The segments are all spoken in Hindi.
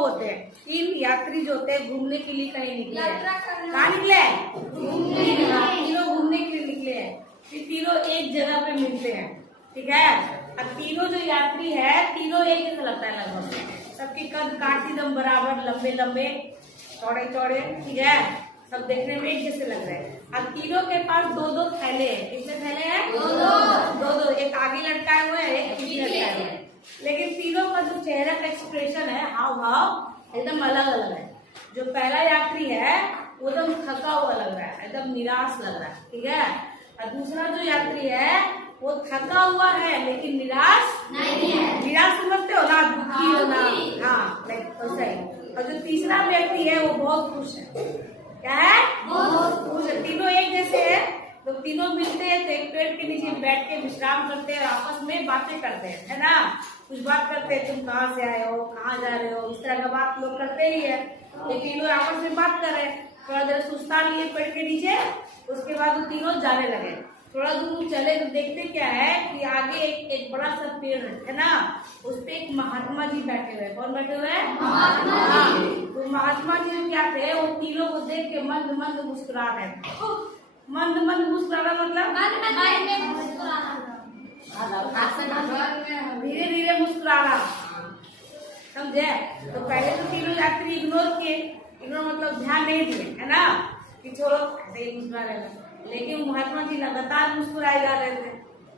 लोग होते हैं, 3 यात्री जो होते हैं घूमने के लिए कहीं निकले हैं। कहाँ निकले हैं? तीनों घूमने के लिए निकले हैं। फिर तीनों एक जगह पे मिलते हैं, ठीक है। अब तीनों जो यात्री है तीनों एक जैसा लगता है लगभग, सबके कद काट एकदम बराबर, लंबे लंबे चौड़े चौड़े, ठीक है, सब देखने में एक जैसे लग रहे हैं। अब तीनों के पास 2-2 थैले हैं। कितने थैले हैं? 2-2, एक आगे लटकाए हुए हैं, एक पीछे लटकाए हुए हैं। लेकिन तीनों का जो चेहरा का एक्सप्रेशन है, हाव भाव एकदम अलग अलग है। जो पहला यात्री है वो एकदम थका हुआ लग रहा है, एकदम निराश लग रहा है, ठीक है। और दूसरा जो यात्री है वो थका हुआ है लेकिन निराश नहीं है। निराश समझते हो ना, दुखी हो ना, हाँ वैसा ही। और जो तीसरा व्यक्ति है वो बहुत खुश है। क्या है? बहुत खुश है। तीनों एक जैसे है, तो तीनों मिलते हैं तो एक पेड़ के नीचे बैठ के विश्राम करते हैं, आपस में बातें करते हैं, है ना। कुछ बात करते हैं, तुम कहाँ से आए हो, कहाँ जा रहे हो, इस तरह का बात लोग करते ही है। ये तीनों आपस में बात कर रहे हैं। थोड़ा देर सुस्ता लिए पेड़ के नीचे, उसके बाद वो तीनों जाने लगे। थोड़ा दूर चले तो देखते क्या है कि आगे एक बड़ा सा पेड़ है ना, उस पे एक महात्मा जी बैठे हुए। कौन बैठे हुए हैं? महात्मा। तो महात्मा जी जो क्या थे, वो तीनों को देख के मंद मंद मुस्कुरा रहे थे। मंद मंद मुस्कुराना मतलब धीरे धीरे मुस्कुराना, समझे। तो पहले तो तीनों यात्री इग्नोर किए, इग्नोर मतलब ध्यान नहीं दिए, है ना, कि छोड़ो ऐसे ही मुस्कुरा रहे थे। लेकिन महात्मा जी लगातार मुस्कुराए जा रहे थे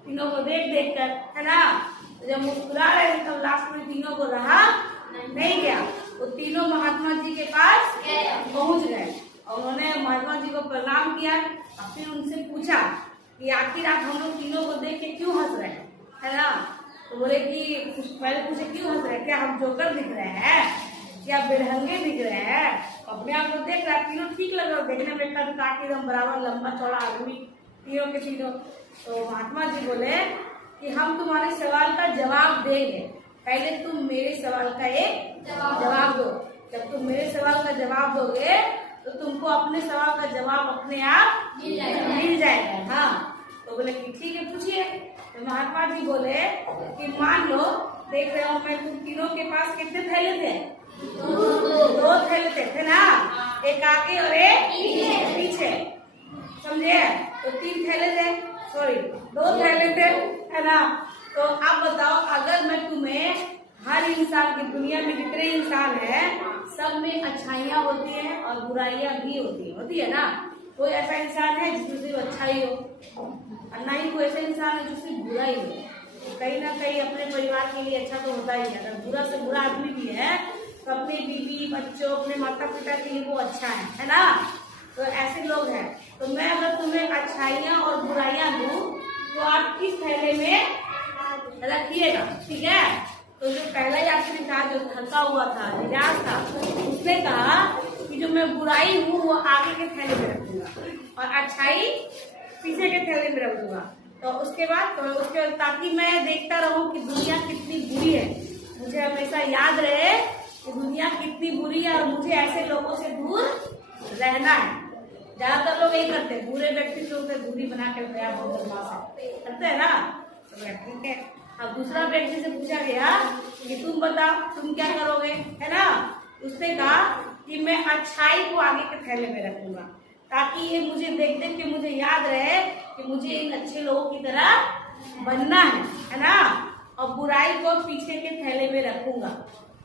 तीनों को देख देख कर, है ना। तो जब मुस्कुरा रहे थे तब लास्ट में तीनों को रहा नहीं गया, वो तीनों महात्मा जी के पास पहुंच गए और उन्होंने महात्मा जी को प्रणाम किया। और फिर उनसे पूछा कि आखिर आप हम लोग तीनों को देख के क्यों हंस रहे हैं, है ना। तो बोले कि पहले पूछे क्यों हंस रहे हैं, क्या हम जोकर दिख रहे हैं, क्या बेढंगे दिख रहे हैं। अपने आप को देख रहा, तीनों ठीक लग रहा, देखने में कद काट एकदम बराबर लंबा चौड़ा आदमी तीनों के तीनों। तो महात्मा जी बोले कि हम तुम्हारे सवाल का जवाब देंगे, पहले तुम मेरे सवाल का एक जवाब दो। जब तुम मेरे सवाल का जवाब दोगे तो तुमको अपने सवाल का जवाब अपने आप मिल जाएगा। हाँ, तो बोले कि ठीक है पूछिए। तो महात्मा जी बोले कि मान लो, देख रहे हो मैं तुम तीनों के पास कितने थैले थे? 2 थैले थे ना, एक आगे और एक पीछे, समझे। तो 3 थैले थे, सॉरी 2 थैले थे, है ना। तो आप बताओ, अगर मैं तुम्हें हर इंसान की, दुनिया में जितने इंसान है सब में अच्छाइयाँ होती हैं और बुराइयाँ भी होती है ना। कोई ऐसा इंसान है जिसमें सिर्फ अच्छा ही हो, और ना ही कोई ऐसा इंसान है जो सिर्फ बुरा ही हो। कहीं ना कहीं अपने परिवार के लिए अच्छा तो होता ही है। अगर बुरा से बुरा आदमी भी है तो अपने बीवी बच्चों, अपने माता पिता के लिए वो अच्छा है ना। तो ऐसे लोग हैं। तो मैं अगर तुम्हें अच्छाइयाँ और बुराइयाँ दूं तो आप किस थैले में रखिएगा, ठीक है। तो जो पहला यात्री था जो थका हुआ था, निराश था, उसने कहा कि जो मैं बुराई हूँ वो आगे के थैले में रखूंगा और अच्छाई पीछे के थैले में रख दूंगा। तो उसके बाद ताकि मैं देखता रहूं कि दुनिया कितनी बुरी है, मुझे हमेशा याद रहे कि दुनिया कितनी बुरी है और मुझे ऐसे लोगों से दूर रहना है। ज्यादातर लोग यही करते हैं, बुरे व्यक्ति से दूरी बना कर करते हैं ना। तो ठीक है। अब दूसरा व्यक्ति से पूछा गया कि तुम बताओ तुम क्या करोगे, है ना। उसने कहा कि मैं अच्छाई को आगे के थैले में रखूंगा ताकि ये मुझे देख देख के मुझे याद रहे कि मुझे इन अच्छे लोगों की तरह बनना है ना। और बुराई को पीछे के थैले में रखूंगा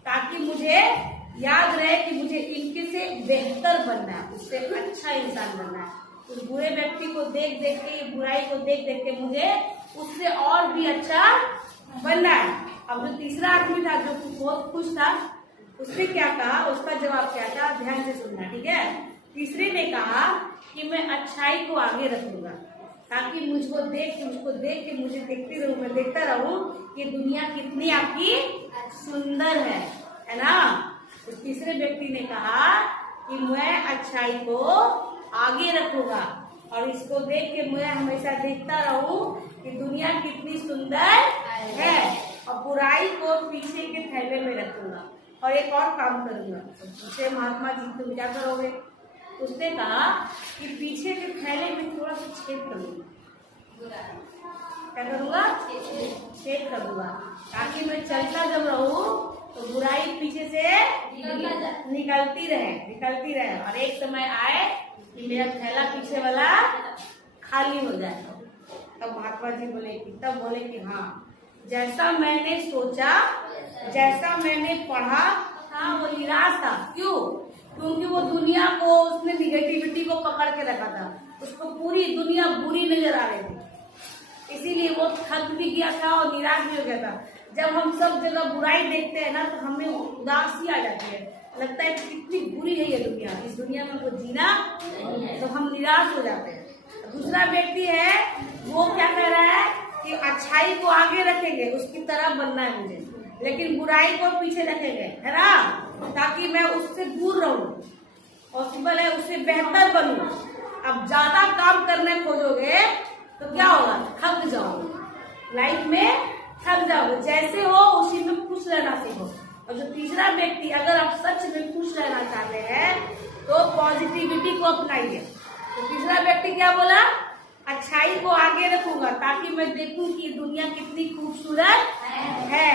ताकि मुझे याद रहे कि मुझे इनके से बेहतर बनना है, उससे अच्छा इंसान बनना है। उस बुरे व्यक्ति को देख देख के, बुराई को देख देख के मुझे उससे और भी अच्छा बनना है। अब जो तीसरा आदमी था जो बहुत खुश था, उसने क्या कहा, उसका जवाब क्या था, ध्यान से सुनना, ठीक है। तीसरे ने कहा कि मैं अच्छाई को आगे रखूंगा ताकि मुझको देख के मुझे देखती रहूं, मैं देखता रहूं कि दुनिया कितनी आपकी सुंदर है ना। उस तीसरे व्यक्ति ने कहा कि मैं अच्छाई को आगे रखूंगा और इसको देख के मैं हमेशा देखता रहूं कि दुनिया कितनी सुंदर है और बुराई को पीछे के थैले में रखूंगा और एक और काम करूंगा। पूछे महात्मा जी तुम क्या करोगे? उसने कहा कि पीछे के थैले में थोड़ा सा छेद करूंगा। क्या करूंगा? छेद करूंगा ताकि मैं चलता जब रहूं तो बुराई पीछे से निकलती रहे और एक समय आए कि मेरा थैला पीछे वाला खाली हो जाए। तब महात्मा जी बोले कि हाँ, जैसा मैंने सोचा, जैसा मैंने पढ़ा था वो निराश था। क्यों? क्योंकि वो दुनिया को, उसने निगेटिविटी को पकड़ के रखा था, उसको पूरी दुनिया बुरी नजर आ रही थी, इसीलिए वो थक भी गया था और निराश भी हो गया था। जब हम सब जगह बुराई देखते हैं ना तो हमें उदासी आ जाती है, लगता है कि कितनी बुरी है ये दुनिया, इस दुनिया में वो जीना, तो हम निराश हो जाते हैं। दूसरा व्यक्ति है, वो क्या कह रहा है कि अच्छाई को आगे रखेंगे, उसकी तरह बनना है मुझे, लेकिन बुराई को पीछे रखेंगे, है ना, ताकि मैं उससे दूर रहूं, पॉसिबल है उससे बेहतर बनूं। अब ज्यादा काम करने खोजोगे तो क्या होगा? थक जाओगे, लाइफ में थक जाओगे। जैसे हो उसी में खुश रहना सीखो। और जो तीसरा व्यक्ति, अगर आप सच में खुश रहना चाहते हैं तो पॉजिटिविटी को अपनाइए। तो तीसरा व्यक्ति क्या बोला? अच्छाई को आगे रखूंगा ताकि मैं देखूं कि दुनिया कितनी खूबसूरत है।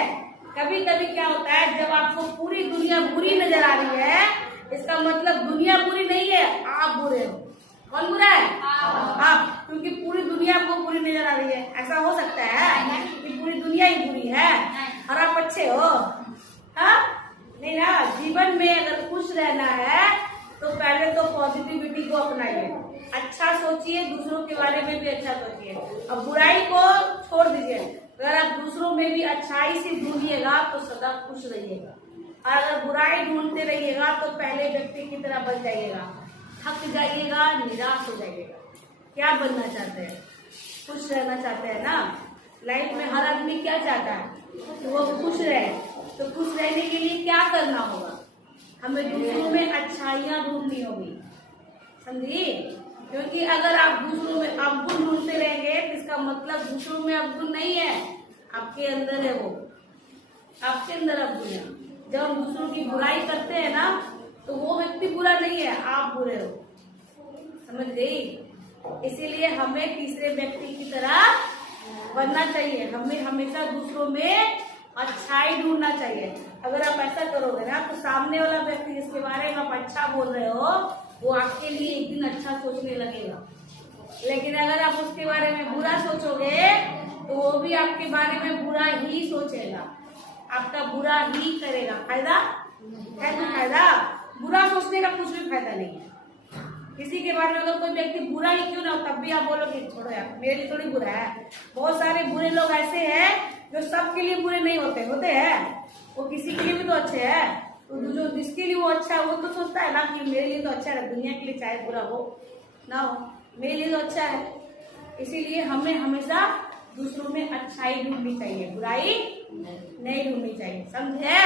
कभी कभी क्या होता है, जब आपको पूरी दुनिया बुरी नजर आ रही है, इसका मतलब दुनिया बुरी नहीं है, आप बुरे हो। कौन बुरा है? आप, क्योंकि पूरी दुनिया को बुरी नजर आ रही है। ऐसा हो सकता है कि पूरी दुनिया ही बुरी है और आप अच्छे हो? हाँ, नहीं ना। जीवन में अगर खुश रहना है तो पहले तो पॉजिटिविटी को अपनाइए, अच्छा सोचिए, दूसरों के बारे में भी अच्छा सोचिए और बुराई को छोड़ दीजिए। अगर आप दूसरों में भी अच्छाई से ढूंढिएगा तो सदा खुश रहिएगा, और अगर बुराई ढूंढते रहिएगा तो पहले व्यक्ति की तरह बन जाइएगा, थक जाइएगा, निराश हो जाइएगा। क्या बनना चाहते हैं? खुश रहना चाहते हैं ना। लाइफ में हर आदमी क्या चाहता है कि वो खुश रहे। तो खुश रहने के लिए क्या करना होगा? हमें दूसरों में अच्छाइयाँ ढूंढनी होगी, समझी? क्योंकि अगर आप दूसरों में अवगुण ढूंढते रहेंगे तो इसका मतलब दूसरों में अवगुण नहीं है, आपके अंदर है, वो आपके अंदर अवगुण है। जब हम दूसरों की बुराई करते हैं ना तो वो व्यक्ति बुरा नहीं है, आप बुरे हो, समझ गई? इसीलिए हमें तीसरे व्यक्ति की तरह बनना चाहिए। हमें हमेशा दूसरों में अच्छाई ढूंढना चाहिए। अगर आप ऐसा करोगे ना तो सामने वाला व्यक्ति जिसके बारे में आप अच्छा बोल रहे हो वो आपके लिए एक दिन अच्छा सोचने लगेगा, लेकिन अगर आप उसके बारे में बुरा सोचोगे तो वो भी आपके बारे में बुरा ही सोचेगा, आपका बुरा ही करेगा। फायदा है? तो फायदा, बुरा सोचने का कुछ भी फायदा नहीं है। किसी के बारे में अगर कोई व्यक्ति बुरा ही क्यों ना हो तब भी आप बोलोगे छोड़ो यार, मेरे लिए थोड़ी बुरा है। बहुत सारे बुरे लोग ऐसे हैं जो सबके लिए बुरे नहीं होते हैं, वो किसी के लिए भी तो अच्छे हैं। तो जो जिसके लिए वो अच्छा है वो तो सोचता है ना कि मेरे लिए तो अच्छा है, दुनिया के लिए चाहे बुरा हो ना हो, मेरे लिए तो अच्छा है। इसीलिए हमें हमेशा दूसरों में अच्छाई ढूंढनी चाहिए, बुराई नहीं ढूंढनी चाहिए, समझे?